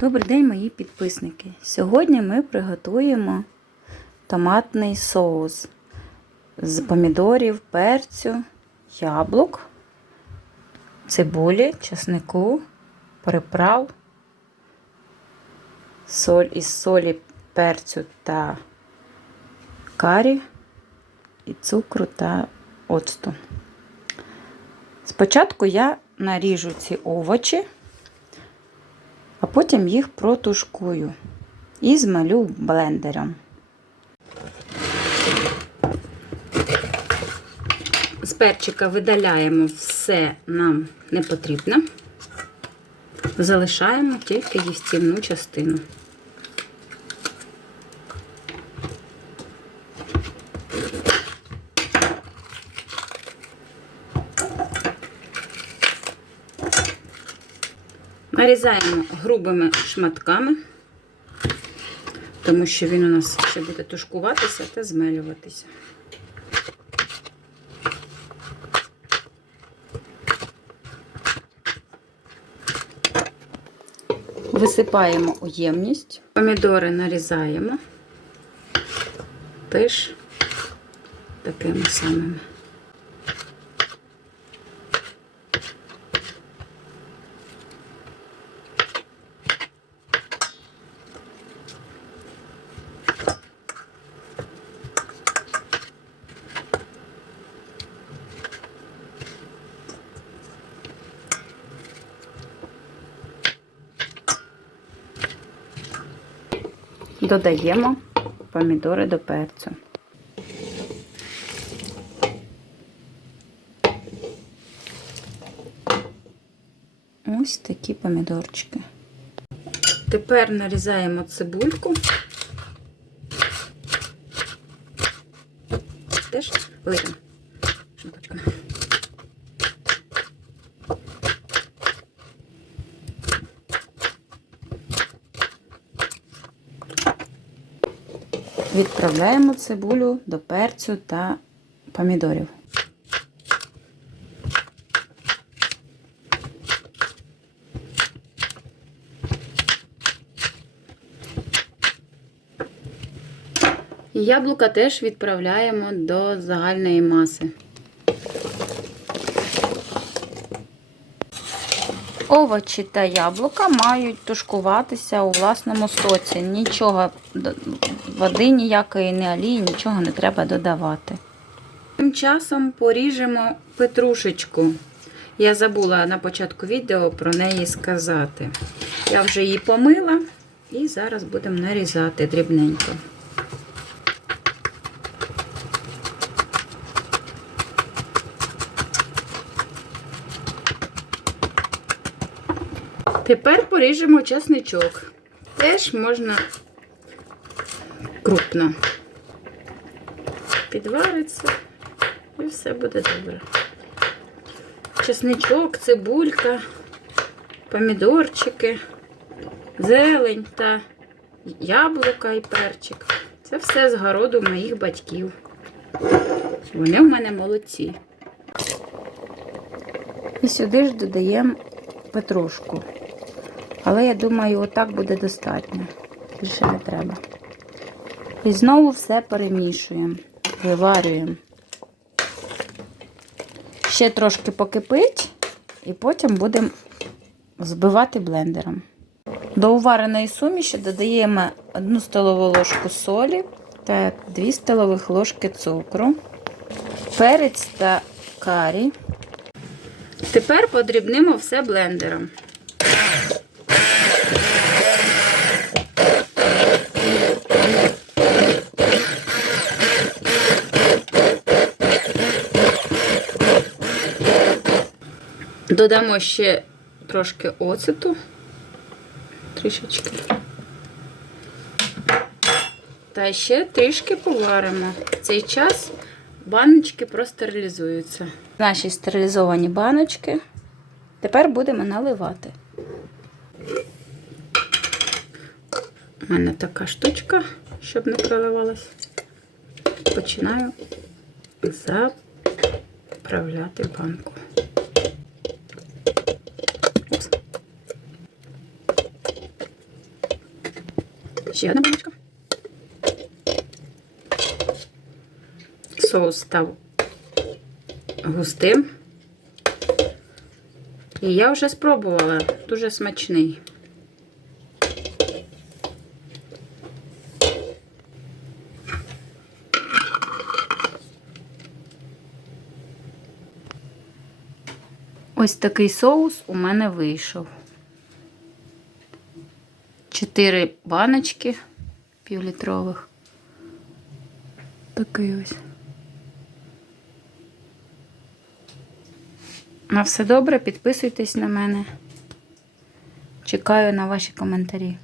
Добрий день, мої підписники. Сьогодні ми приготуємо томатний соус з помідорів, перцю, яблук, цибулі, чеснику, приправ, соль із солі, перцю та карі і цукру та оцту. Спочатку я наріжу ці овочі потім їх протушкую і змалю блендером. З перчика видаляємо все нам не потрібне, Залишаємо тільки їстівну частину. Нарізаємо грубими шматками, тому що він у нас ще буде тушкуватися та змелюватися. Висипаємо у ємність, помідори нарізаємо теж такими самими. Додаємо помідори до перцю. Ось такі помідорчики. Тепер нарізаємо цибульку. Теж великими Відправляємо цибулю до перцю та помідорів. Яблука теж відправляємо до загальної маси. Овочі та яблука мають тушкуватися у власному соці. Нічого, води ніякої, не олії, нічого не треба додавати. Тим часом поріжемо петрушечку. Я забула на початку відео про неї сказати. Я вже її помила і зараз будемо нарізати дрібненько. Тепер поріжемо чесничок. Теж можна крупно. Підвариться і все буде добре. Чесничок, цибулька, помідорчики, зелень та яблука і перчик. Це все з городу моїх батьків. Вони в мене молодці. І сюди ж додаємо петрушку. Але я думаю, отак буде достатньо. Більше не треба. І знову все перемішуємо, виварюємо. Ще трошки покипить, і потім будемо збивати блендером. До увареної суміші додаємо 1 столову ложку солі та 2 столових ложки цукру, перець та карі. Тепер подрібнимо все блендером. Додамо ще трошки оцету, трішечки. Та ще трішки поваримо. В цей час баночки простерилізуються. Наші стерилізовані баночки. Тепер будемо наливати. У мене така штучка, щоб не проливалась. Починаю заправляти банку. Ще одна баночка. Соус став густим. І я вже спробувала. Дуже смачний. Ось такий соус у мене вийшов. Чотири баночки півлітрових. Такий ось. На все добре, підписуйтесь на мене. Чекаю на ваші коментарі.